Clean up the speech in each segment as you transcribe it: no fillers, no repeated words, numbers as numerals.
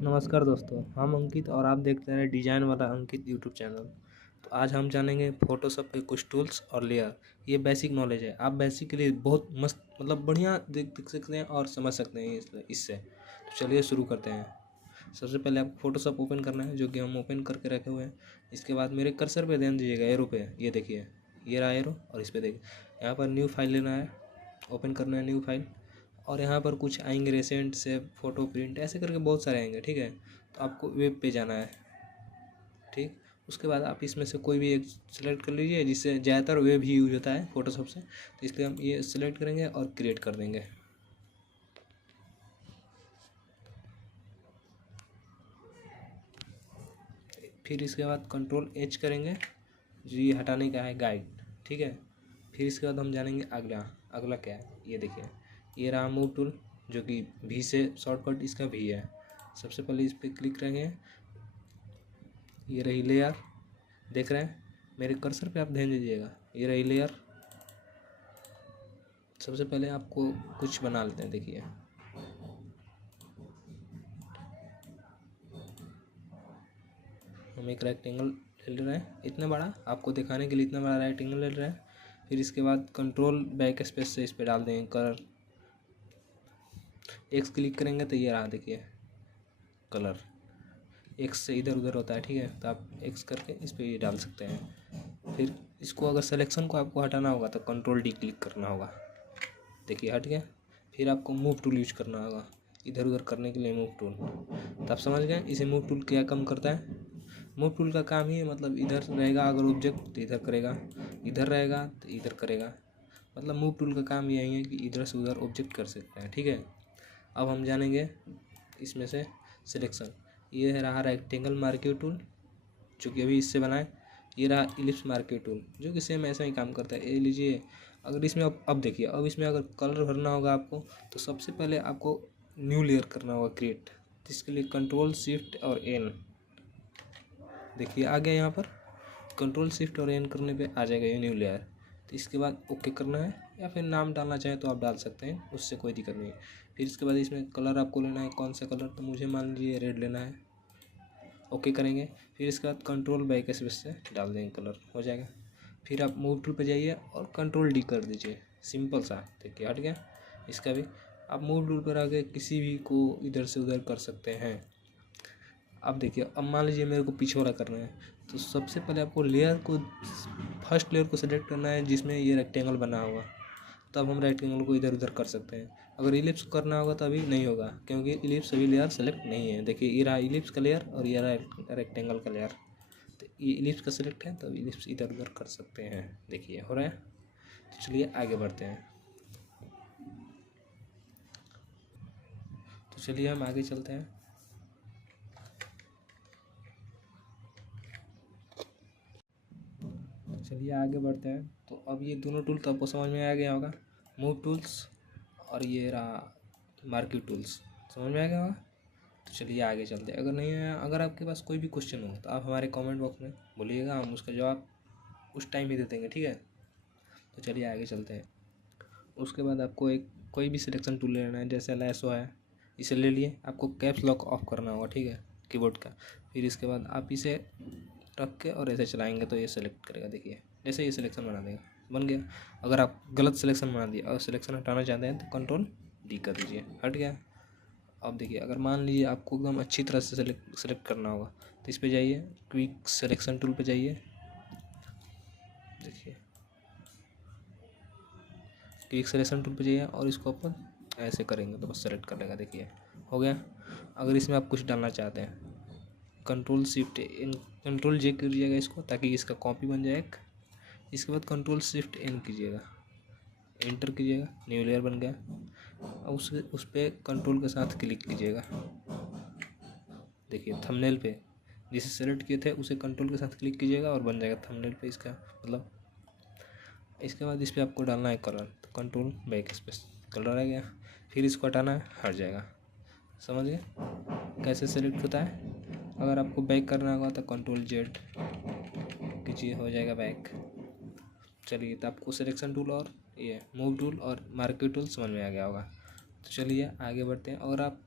नमस्कार दोस्तों, हम अंकित और आप देख रहे हैं डिजाइन वाला अंकित यूट्यूब चैनल। तो आज हम जानेंगे फोटोशॉप के कुछ टूल्स और लेयर। ये बेसिक नॉलेज है, आप बेसिकली बहुत मस्त बढ़िया देख सकते हैं और समझ सकते हैं इससे। तो चलिए शुरू करते हैं। सबसे पहले आपको फोटोशॉप ओपन करना है, जो कि हम ओपन करके रखे हुए हैं। इसके बाद मेरे कर्सर पे ध्यान दीजिएगा, एरो पे, ये देखिए, ये रहा एरो, और इस पर देखिए यहाँ पर न्यू फाइल लेना है, ओपन करना है न्यू फाइल। और यहाँ पर कुछ आएंगे रेसेंट से, फ़ोटो प्रिंट, ऐसे करके बहुत सारे आएंगे। ठीक है, तो आपको वेब पे जाना है। ठीक, उसके बाद आप इसमें से कोई भी एक सेलेक्ट कर लीजिए, जिससे ज़्यादातर वेब ही यूज होता है फ़ोटोशॉप से। तो इसलिए हम ये सेलेक्ट करेंगे और क्रिएट कर देंगे। फिर इसके बाद कंट्रोल एच करेंगे, जो ये हटाने का है गाइड। ठीक है, फिर इसके बाद हम जानेंगे अगला। अगला क्या है, ये देखिए, ये रहा मूव टूल, जो कि भी से शॉर्टकट इसका भी है। सबसे पहले इस पर क्लिक करेंगे, ये रही लेयर, देख रहे हैं मेरे कर्सर पे, आप ध्यान दीजिएगा, ये रही लेयर। सबसे पहले आपको कुछ बना लेते हैं, देखिए हम एक रेक्टेंगल ले रहे हैं, इतना बड़ा आपको दिखाने के लिए, इतना बड़ा रेक्टेंगल ले रहे हैं। फिर इसके बाद कंट्रोल बैक स्पेस से इस पर डाल देंगे कलर, एक्स क्लिक करेंगे तो ये रहा, देखिए कलर एक्स से इधर उधर होता है। ठीक है, तो आप एक्स करके इस पर ये डाल सकते हैं। फिर इसको अगर सिलेक्शन को आपको हटाना होगा तो कंट्रोल डी क्लिक करना होगा, देखिए हट गया। फिर आपको मूव टूल यूज करना होगा, इधर उधर करने के लिए मूव टूल। तो आप समझ गए इसे मूव टूल क्या काम करता है। मूव टूल का काम ही है, मतलब इधर रहेगा अगर ऑब्जेक्ट तो इधर करेगा, इधर रहेगा तो इधर करेगा। मतलब मूव टूल का काम यही है कि इधर से उधर ऑब्जेक्ट कर सकते हैं। ठीक है, अब हम जानेंगे इसमें से सिलेक्शन। ये रहा रेक्टेंगल मार्क्यू टूल, जो कि अभी इससे बनाए। ये रहा इलिप्स मार्क्यू टूल, जो कि सेम ऐसा ही काम करता है। ये लीजिए, अगर इसमें अब देखिए, अब इसमें अगर कलर भरना होगा आपको, तो सबसे पहले आपको न्यू लेयर करना होगा क्रिएट, जिसके लिए कंट्रोल शिफ्ट और एन, देखिए आ गया। यहाँ पर कंट्रोल शिफ्ट और एन करने पे आ जाएगा ये न्यू लेयर। तो इसके बाद ओके करना है, या फिर नाम डालना चाहें तो आप डाल सकते हैं, उससे कोई दिक्कत नहीं। फिर इसके बाद इसमें कलर आपको लेना है, कौन सा कलर, तो मुझे मान लीजिए रेड लेना है, ओके करेंगे। फिर इसके बाद कंट्रोल बैक स्पेस से डाल देंगे, कलर हो जाएगा। फिर आप मूव टूल पे जाइए और कंट्रोल डी कर दीजिए, सिंपल सा, देखिए हट गया। इसका भी आप मूव टूल पर आके किसी भी को इधर से उधर कर सकते हैं। अब देखिए, अब मान लीजिए मेरे को पीछे वाला करना है, तो सबसे पहले आपको लेयर को, फर्स्ट लेयर को सेलेक्ट करना है जिसमें ये रेक्टेंगल बना होगा, तब हम रेक्टेंगल को इधर उधर कर सकते हैं। अगर इलिप्स करना होगा तो अभी नहीं होगा, क्योंकि इलिप्स अभी लेयर सेलेक्ट नहीं है। देखिए ये रहा इलिप्स का लेयर और ये रहा रेक्टेंगल का लेयर। तो ये इलिप्स का सेलेक्ट है, तो इलिप्स इधर उधर कर सकते हैं, देखिए हो रहा है। तो चलिए आगे बढ़ते हैं। तो चलिए हम आगे चलते हैं। चलिए आगे बढ़ते हैं। तो अब ये दोनों टूल तो आपको समझ में आ गया होगा, मूव टूल्स और ये रहा मार्क्यू टूल्स, समझ में आ गया होगा। तो चलिए आगे चलते हैं। अगर नहीं है, अगर आपके पास कोई भी क्वेश्चन हो तो आप हमारे कमेंट बॉक्स में बोलिएगा, हम उसका जवाब उस टाइम ही दे देंगे। ठीक है, तो चलिए आगे चलते हैं। उसके बाद आपको एक कोई भी सिलेक्शन टूल लेना है, जैसे लैसो है, इसे ले लिए। आपको कैप्स लॉक ऑफ करना होगा, ठीक है, कीबोर्ड का। फिर इसके बाद आप इसे रख के और ऐसे चलाएंगे तो ये सेलेक्ट करेगा, देखिए जैसे ये सिलेक्शन बना देगा, बन गया। अगर आप गलत सिलेक्शन बना दिया और सिलेक्शन हटाना चाहते हैं तो कंट्रोल डी कर दीजिए, हट गया। अब देखिए, अगर मान लीजिए आपको एकदम अच्छी तरह से सेलेक्ट करना होगा, तो इस पर जाइए, क्विक सिलेक्शन टूल पे जाइए, देखिए क्विक सिलेक्शन टूल पे जाइए और इसको अपन ऐसे करेंगे तो बस सेलेक्ट कर लेगा, देखिए हो गया। अगर इसमें आप कुछ डालना चाहते हैं, कंट्रोल शिफ्ट इन, कंट्रोल जे कीजिएगा इसको, ताकि इसका कॉपी बन जाए एक। इसके बाद कंट्रोल शिफ्ट एन कीजिएगा, एंटर कीजिएगा, न्यू लेयर बन गया। अब उस पर कंट्रोल के साथ क्लिक कीजिएगा, देखिए थंबनेल पे जिसे सेलेक्ट किए थे उसे कंट्रोल के साथ क्लिक कीजिएगा और बन जाएगा थंबनेल पे इसका मतलब। इसके बाद इस पर आपको डालना है कलर, तो कंट्रोल बैक स्पेस, कलर आ गया। फिर इसको हटाना है, हट जाएगा। समझ गए कैसे सेलेक्ट होता है। अगर आपको बैक करना होगा तो कंट्रोल जेड कीजिए, हो जाएगा बैक। चलिए, तो आपको सिलेक्शन टूल और ये मूव टूल और मार्क्यू टूल समझ में आ गया होगा। तो चलिए आगे बढ़ते हैं। और आप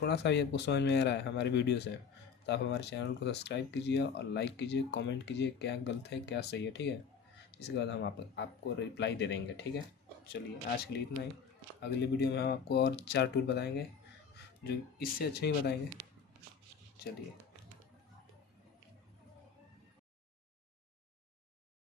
थोड़ा सा भी आपको समझ में आ रहा है हमारी वीडियो से, तो आप हमारे चैनल को सब्सक्राइब कीजिए और लाइक कीजिए, कमेंट कीजिए क्या गलत है क्या सही है, ठीक है। इसके बाद हम आपको रिप्लाई दे देंगे, ठीक है। चलिए आज के लिए इतना ही। अगली वीडियो में हम आपको और 4 टूल बताएंगे जो इससे अच्छे ही बताएंगे। चलिए।